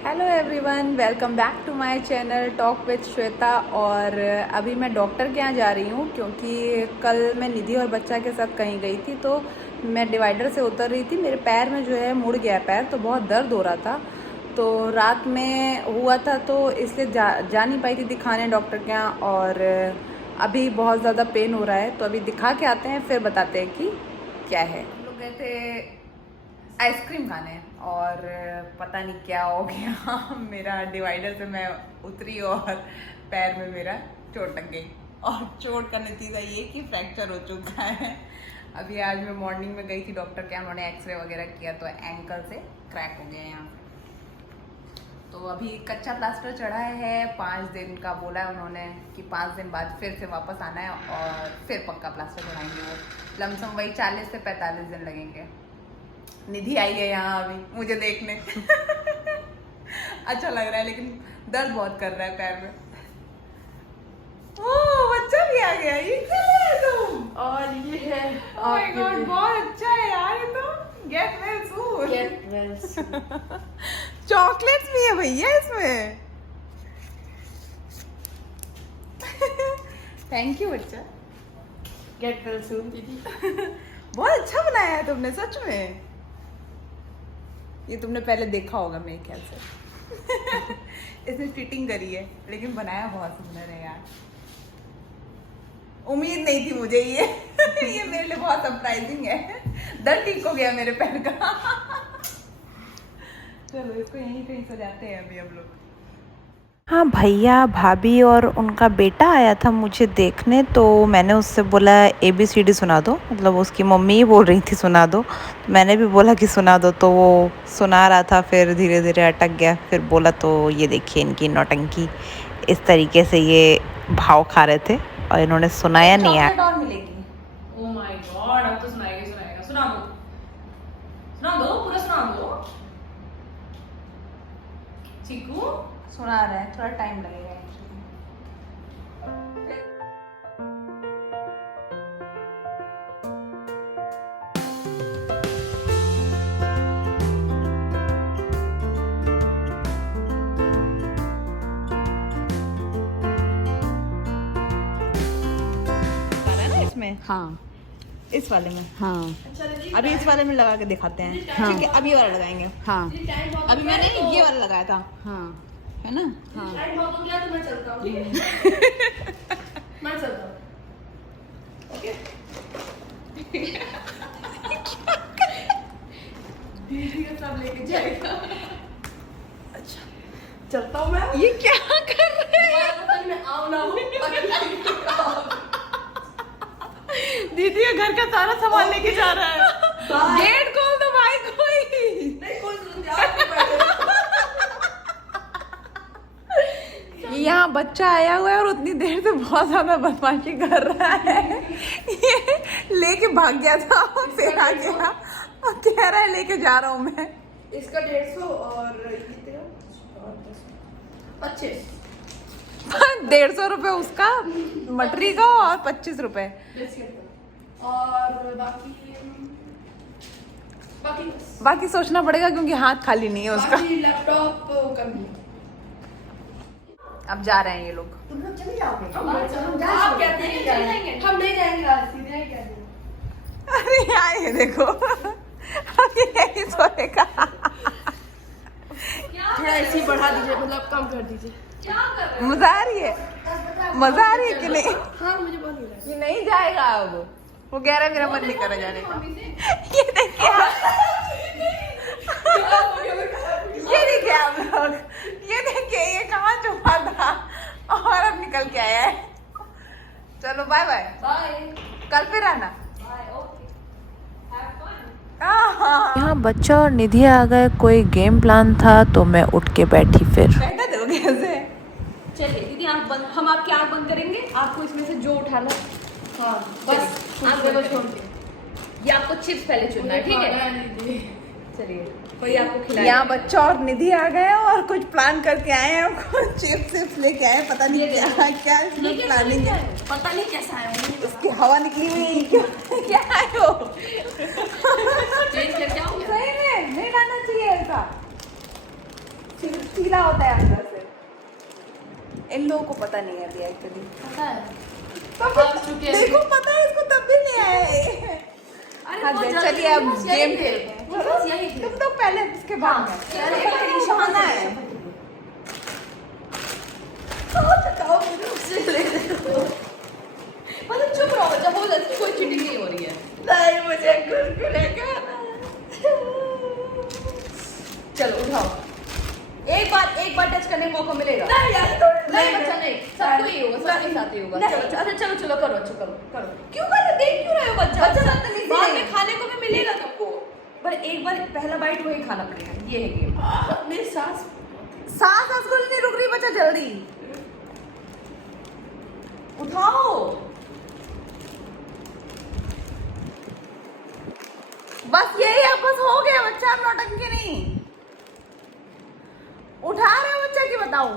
Hello everyone, welcome back to my channel talk with Shweta. और अभी मैं डॉक्टर के यहाँ जा रही हूँ क्योंकि कल मैं निधि और बच्चा के साथ कहीं गई थी। तो मैं डिवाइडर से उतर रही थी, मेरे पैर में जो है मुड़ गया पैर, तो बहुत दर्द हो रहा था। तो रात में हुआ था तो इसलिए जा नहीं पाई थी दिखाने डॉक्टर के यहाँ। और अभी बहुत ज़्यादा पेन हो रहा है, तो अभी दिखा के आते हैं, फिर बताते हैं कि क्या है। हम लोग गए थे आइसक्रीम खाने और पता नहीं क्या हो गया मेरा डिवाइडर से मैं उतरी और पैर में मेरा चोट लग गई। और चोट का नतीजा ये कि फ्रैक्चर हो चुका है। अभी आज मैं मॉर्निंग में गई थी डॉक्टर के, उन्होंने एक्सरे वगैरह किया तो एंकल से क्रैक हो गया यहाँ। तो अभी कच्चा प्लास्टर चढ़ा है, 5 दिन का बोला है उन्होंने कि 5 दिन बाद फिर से वापस आना है और फिर पक्का प्लास्टर चढ़ाएंगे। वो लमसम वही 40 से 45 दिन लगेंगे। निधि आई है यहाँ अभी मुझे देखने अच्छा लग रहा है, लेकिन दर्द बहुत कर रहा है पैर में। ओह, बच्चा भी आ गया, ये क्या है तुम? और ये है ओह माय गॉड, बहुत अच्छा है यार ये तो। Get well soon. Get well soon. Chocolates भी है भैया इसमें। थैंक यू बच्चा। गेट वेल सून दीदी। बहुत अच्छा बनाया है तुमने सच में। ये तुमने पहले देखा होगा मेरे ख्याल से। इसने फिटिंग करी है, लेकिन बनाया बहुत सुंदर है यार। उम्मीद नहीं थी मुझे ये ये मेरे लिए बहुत सरप्राइजिंग है। दर्द ठीक हो गया मेरे पैर का। चलो इसको यहीं कहीं सजाते हैं अभी हम लोग। हाँ, भैया भाभी और उनका बेटा आया था मुझे देखने, तो मैंने उससे बोला ABCD सुना दो, मतलब उसकी मम्मी ही बोल रही थी सुना दो, तो मैंने भी बोला कि सुना दो, तो वो सुना रहा था, फिर धीरे धीरे अटक गया, फिर बोला तो ये देखिए इनकी नौटंकी। इस तरीके से ये भाव खा रहे थे और इन्होंने सुनाया नहीं है। चॉकलेट और मिलेगी। ओह माय गॉड, अब तो सुनाएगा। सुना दो पूरा सुना दो। चीकू सुना रहे हैं, थोड़ा टाइम लगेगा एक्चुअली। इसमें हाँ इस वाले में हाँ अभी इस वाले में लगा के दिखाते हैं। हाँ। ठीक है, अभी वाला लगाएंगे। हाँ अभी मैंने ये वाला लगाया था, हाँ है ना? हाँ बहुत हो गया तो मैं चलता हूँ, ठीक है? मैं चलता हूँ। ओके? ये सब लेके जाएगा। अच्छा, चलता हूँ मैं। ये क्या कर रहे हैं? मैं आऊँ ना हूँ। दीदी ये घर का सारा सामान लेके जा रहा है। गेट खोल दो भाई कोई। नहीं खोल दूँगी, आप भी बैठो। यहाँ बच्चा आया हुआ है और उतनी देर से बहुत ज्यादा बदमाशी कर रहा है। ये लेके भाग गया था और फिर आ गया और कह रहा है लेके जा रहा हूँ मैं। इसका 150 और ये तेरा 25। 150 रुपए उसका मटरी का और 25 रुपए। बिस्किट का। और बाकी बाकी सोचना पड़ेगा क्योंकि हाथ खाली नहीं है उसका। बाकी लैपटॉप कर लिया। अब जा रहे हैं ये लोग। तुम लोग चले जाओगे? आप कहते हैं चले जाएंगे, हम नहीं जाएंगे आज, सीधे ही कह दिया। अरे आए देखो अब ये यही सोएगा। थोड़ा ऐसे बढ़ा दीजिए, मतलब कम कर दीजिए। मजा आ रही है, मजा आ रही है कि नहीं? हाँ मुझे बहुत मिला है। ये नहीं जाएगा अब, वो कह रहा है मेरा मन नहीं कर रहा जाने का। ये देखिए ये देखिए आप लोग, ये देखिए ये कहाँ छुपा था और अब निकल के आया है। चलो बाय बाय, बाय कल फिर आना। Bye, okay, have fun. हाँ यहाँ बच्चा और निधि आ गए, कोई गेम प्लान था तो मैं उठ के बैठी फिर। बैठा दोगे ऐसे? चलिए दीदी आँख बंद, हम आपकी आँख बंद करेंगे, आपको इसमें से जो उठाना। हाँ बस आँख देखो छोड़ के। ये आपको चिप्स पहले चुनना है, ठीक है? चलिए वही आपको खिलाएगा। यहाँ बच्चा और निधि आ गए और कुछ प्लान करके आए हैं, कुछ चिप्स लेके आए, पता नहीं क्या क्या इसमें प्लानिंग है। पता नहीं कैसा है, इसकी हवा निकली हुई है, क्यों क्या है वो? चेंज करके आओ। सही में नहीं लाना चाहिए ऐसा। चीला होता है अंदर से। इन लोगों को पता नहीं है अभी एक्चुअली। पता है देखो पता है इसको तब भी नहीं आया है। हाँ चलिए अब गेम खेलते हैं। तुम तो पहले इसके बाद में निशाना है। मतलब चुप रहो बच्चा, हो जाती कोई चीटिंग नहीं हो रही है। नहीं मुझे कुरकुरे खाना है। चलो उठाओ, एक बार टच करने का मौका मिलेगा। नहीं यार नहीं बच्चा नहीं, सबको ही होगा, सबके साथ ही होगा। चलो अच्छा चलो करो, अच्छा करो क्यों कर रहे, देख क्यों रहे हो बच्चा? बाद में खाने को भी मिलेगा तुमको, पर एक बार पहला बाइट वही खाना पड़ेगा। ये है गेम। मेरी सांस को नहीं रुक रही बच्चा, जल्दी उठाओ। बस यही है, बस हो गया बच्चा, अब नौटंकी नहीं। उठा रहे हो बच्चा की बताओ।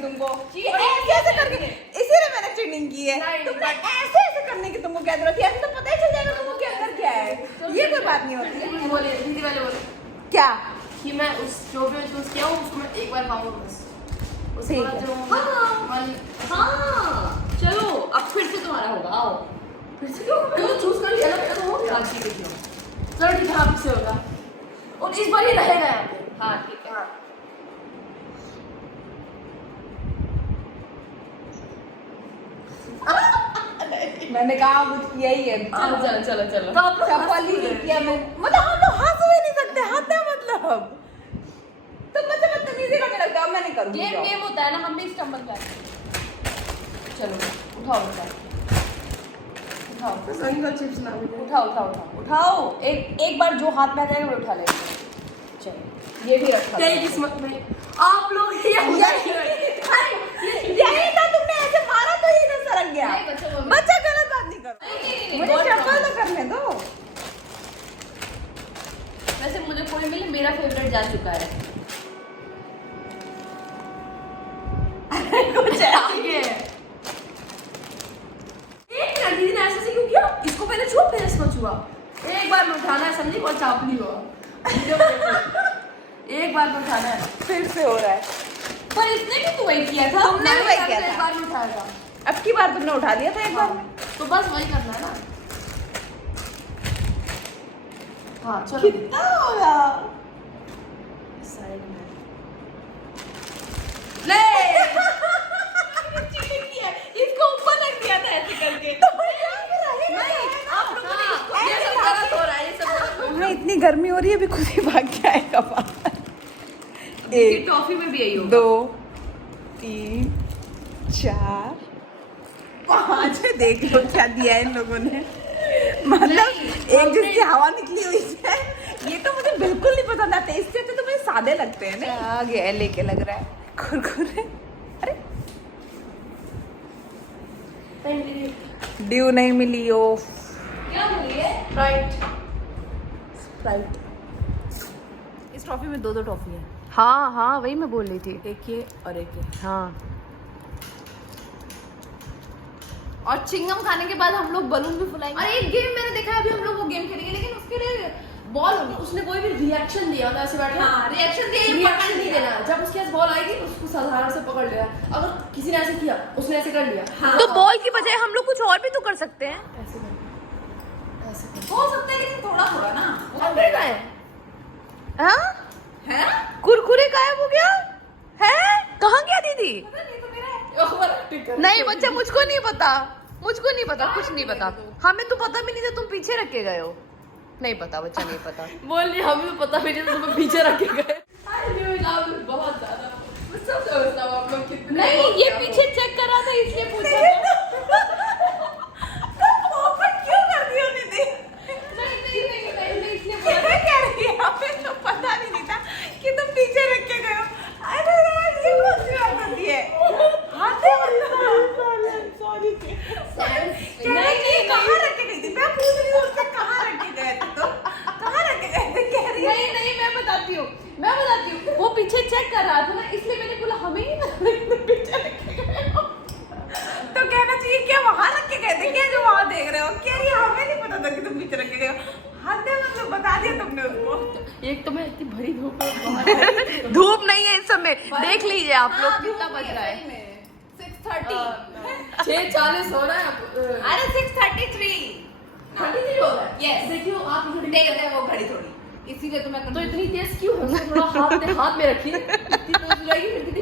तुमको ऐसे करके, इसीलिए मैंने चीटिंग की है। तुमने ऐसे करने की तुमको क्या जरूरत है? ऐसे तो पता ही चल जाएगा तुमको के अंदर क्या है। ये कोई बात नहीं होती। बोले दीदी वाले बोले क्या कि मैं उस जो भी चूज किया हूँ उसको मैं एक बार खाऊंगा बस। उसके ठीक बाद है। जो हाँ चलो अब फिर से तुम्हारा होगा। आओ फिर से क्यों, चूज कर लिया ना, तो हो गया। ठीक है चलो ठीक है, आपसे होगा और इस बार ही रहेगा यहाँ पे। हाँ ठीक है। मैंने कहा कुछ किया ही है। चलो चप्पल ही नहीं किया मैं, मतलब हम लोग हंस भी नहीं सकते, हद है मतलब। तुम मुझे बदतमीजी करने लगते हो, मैं नहीं करूँगी। गेम होता है ना, हम भी स्टम्बल कर। चलो उठाओ उठाओ। एक बार जो हाथ में आ जाएगा वो उठा लेंगे। चलो ये भी रखा। किस्मत में आप लोग यही था, तुमने ऐसे मारा तो ये ना सरक गया। बच्चा गलत बात नहीं करो, मुझे चप्पल तो करने दो। वैसे मुझे कोई मिले, मेरा फेवरेट जा चुका है। कुछ आगे एक मिनट, दीदी ने ऐसे क्यों किया? इसको पहले छुआ फिर इसको छुआ। एक बार में उठाना है, समझी? बहुत चापली हुआ। एक बार में उठाना है। फिर से हो रहा है। पर इसने भी तो वही किया था। तुमने भी वही किया था। एक बार में उठाया था। अब की बार तुमने उठा लिया था एक बार में। तो बस वही करना है ना। हाँ चलो कितना होगा? साइड में ले इसको ऊपर रख दिया था ऐसे करके। नहीं आप लोग ये सब गलत हो रहा है, ये सब गलत हो वहाँ इतनी गर्मी हो रही है, अभी खुद ही भाग के आएगा बाहर। रहा है। एक टॉफी में भी यही होगा। 2 3 4 5 देख लो क्या दिया है इन लोगों ने। मतलब एक जिसकी हवा निकली हुई है, ये तो मुझे बिल्कुल नहीं पसंद आते। इससे तो मुझे सादे लगते हैं ना। आ गया लेके लग रहा है कुरकुरे। अरे ड्यू नहीं मिली हो। क्या मिली है? राइट इस ट्रॉफी में 2 ट्रॉफी है। हाँ वही मैं बोल रही थी। एक ये और एक ये। हाँ और चिंगम खाने के बाद हम लोग बलून भी फुलाएंगे। और एक गेम मैंने देखा है, अभी हम लोग वो गेम खेलेंगे, लेकिन उसके लिए बॉल होगी, उसने कोई भी रिएक्शन दिया मतलब ऐसे बैठा। हाँ रिएक्शन दिया, ये पकड़ नहीं देना। जब उसके पास बॉल आएगी उसको साधारण से पकड़ लिया। अगर किसी ने ऐसे किया, उसने ऐसे कर लिया। हाँ। तो बॉल की बजाय हम लोग कुछ और भी तो कर सकते हैं। ऐसे कर, ऐसे कर। हो सकता है लेकिन थोड़ा थोड़ा ना। कुरकुरे का है कुरकुरे गायब हो गया है, कहाँ गया दीदी? नहीं बच्चा मुझको नहीं पता, कुछ नहीं पता। हमें तो पता भी नहीं था, तुम पीछे रख के गए हो। नहीं पता बच्चा, नहीं पता। बोल रही हमें भी पता भी नहीं, तुम्हें पीछे रखे गए। बहुत ज्यादा आप लोग कितने नहीं ये पीछे चेक कर रहा था इसलिए पूछा था। क्यों कर दिया दीदी? नहीं इसलिए क्या कह रही है? हमें तो पता भी नहीं था कि तुम पीछे रख के गए हो। अरे यार ये कौन सी बात होती है? नहीं कहाँ रख के गई थी? मैं पूछ रही हूँ उससे कहाँ रख के गए थे तुम? कहाँ रख के गए थे? कह रही है नहीं मैं बताती हूँ। मैं चेक कर रहा था ना, इसलिए मैंने बोला हमें नहीं पता पीछे रखे गए हो। तो कहना चाहिए क्या वहां रख के गए थे क्या जो वहां देख रहे हो, क्या ये हमें नहीं पता था कि तुम पीछे रखे गए हो। हद है, मतलब बता दिया तुमने उसको। एक तो मैं इतनी भरी धूप में बाहर धूप नहीं है इस समय, देख लीजिए आप लोग कितना बज रहा है। 6:30 6:40 हो रहा है। अरे 6:33 33 हो रहा है। Yes. देखियो आप थोड़ी तेज है वो घड़ी थोड़ी, इसीलिए तो मैं तो इतनी तेज क्यों है? उसको थोड़ा हाथ में रखिए, इतनी तेज हो जाएगी फिर कितनी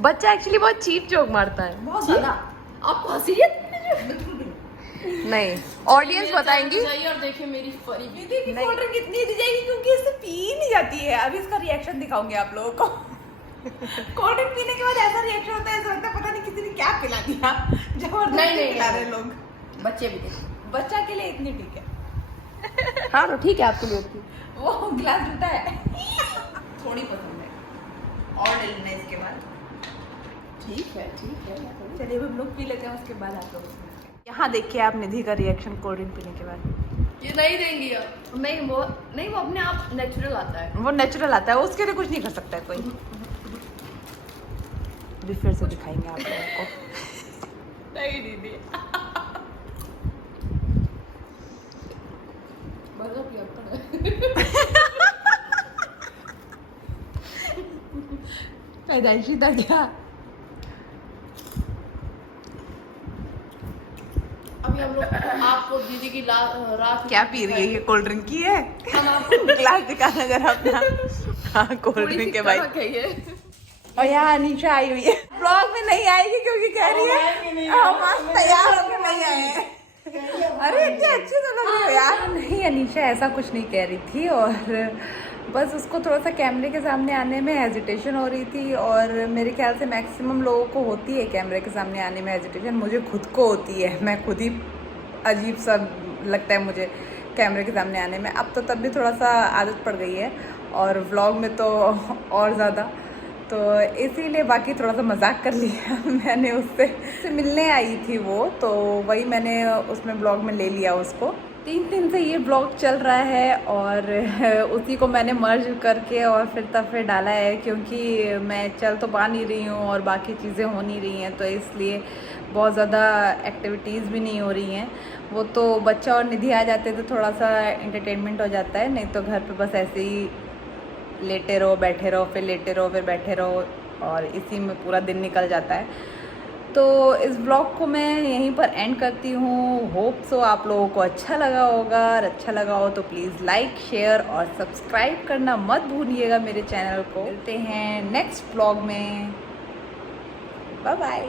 बच्चा एक्चुअली बहुत चीप जोक मारता है। बहुत ज्यादा। आपको हंसी है? नहीं, ऑडियंस बताएंगी। जाइए और देखिए मेरी फरी। दीदी की कोल्ड ड्रिंक कितनी दी जाएगी क्योंकि इससे पी नहीं जाती है। अभी इसका रिएक्शन दिखाऊंगी आप लोगों को। कोल्ड ड्रिंक पीने के बाद ऐसा रिएक्शन होता है, ऐसा लगता है पता नहीं किसी ने क्या पिला दिया, जबरदस्ती पिला रहे लोग। बच्चे भी थे, बच्चा के लिए इतनी ठीक है। हाँ तो ठीक है आपके लिए होती। वो गिलास टूटा है। थोड़ी पसंद है और ले लेना इसके बाद। ठीक है ठीक है। चलिए हम लोग पी लेते हैं, उसके बाद आप लोग। यहाँ देखिए आप निधि का रिएक्शन कोल्ड ड्रिंक पीने के बाद। ये नहीं देंगी अब। नहीं वो अपने आप नेचुरल आता है। वो नेचुरल आता है, उसके लिए कुछ नहीं कर सकता है कोई। अभी फिर से दिखाएंगे आप लोगों को। नहीं दीदी। बर्गर पिया पैदाइशी था क्या? अभी हम लोग आपको दीदी की रात क्या पी रही है ये? कोल्ड ड्रिंक की है? हम आपको गिलास दिखाना जरा अपना। हाँ कोल्ड ड्रिंक के भाई। और यहाँ अनीशा आई हुई है, ब्लॉग में नहीं आएगी क्योंकि कह रही है हम आज तैयार होकर नहीं आए हैं। अरे इतनी अच्छी तो लग रही हो यार। नहीं अनीशा ऐसा कुछ नहीं कह रही थी, और बस उसको थोड़ा सा कैमरे के सामने आने में हेजिटेशन हो रही थी, और मेरे ख्याल से मैक्सिमम लोगों को होती है कैमरे के सामने आने में हेजिटेशन। मुझे खुद को होती है, मैं खुद ही अजीब सा लगता है मुझे कैमरे के सामने आने में। अब तो तब भी थोड़ा सा आदत पड़ गई है, और व्लॉग में तो और ज़्यादा, तो इसीलिए बाकी थोड़ा सा मजाक कर लिया। मैंने उससे मिलने आई थी वो, तो वही मैंने उसमें ब्लॉग में ले लिया उसको। 3 दिन से ये ब्लॉग चल रहा है, और उसी को मैंने मर्ज करके और फिर डाला है, क्योंकि मैं चल तो पा नहीं रही हूँ और बाकी चीज़ें हो नहीं रही हैं, तो इसलिए बहुत ज़्यादा एक्टिविटीज़ भी नहीं हो रही हैं। वो तो बच्चा और निधि आ जाते तो थोड़ा सा एंटरटेनमेंट हो जाता है, नहीं तो घर पे बस ऐसे ही लेटे रहो बैठे रहो, फिर लेटे रहो फिर बैठे रहो, और इसी में पूरा दिन निकल जाता है। तो इस ब्लॉग को मैं यहीं पर एंड करती हूँ। होप सो आप लोगों को अच्छा लगा होगा, और अच्छा लगा हो तो प्लीज़ लाइक शेयर और सब्सक्राइब करना मत भूलिएगा मेरे चैनल को। मिलते हैं नेक्स्ट ब्लॉग में, बाय बाय।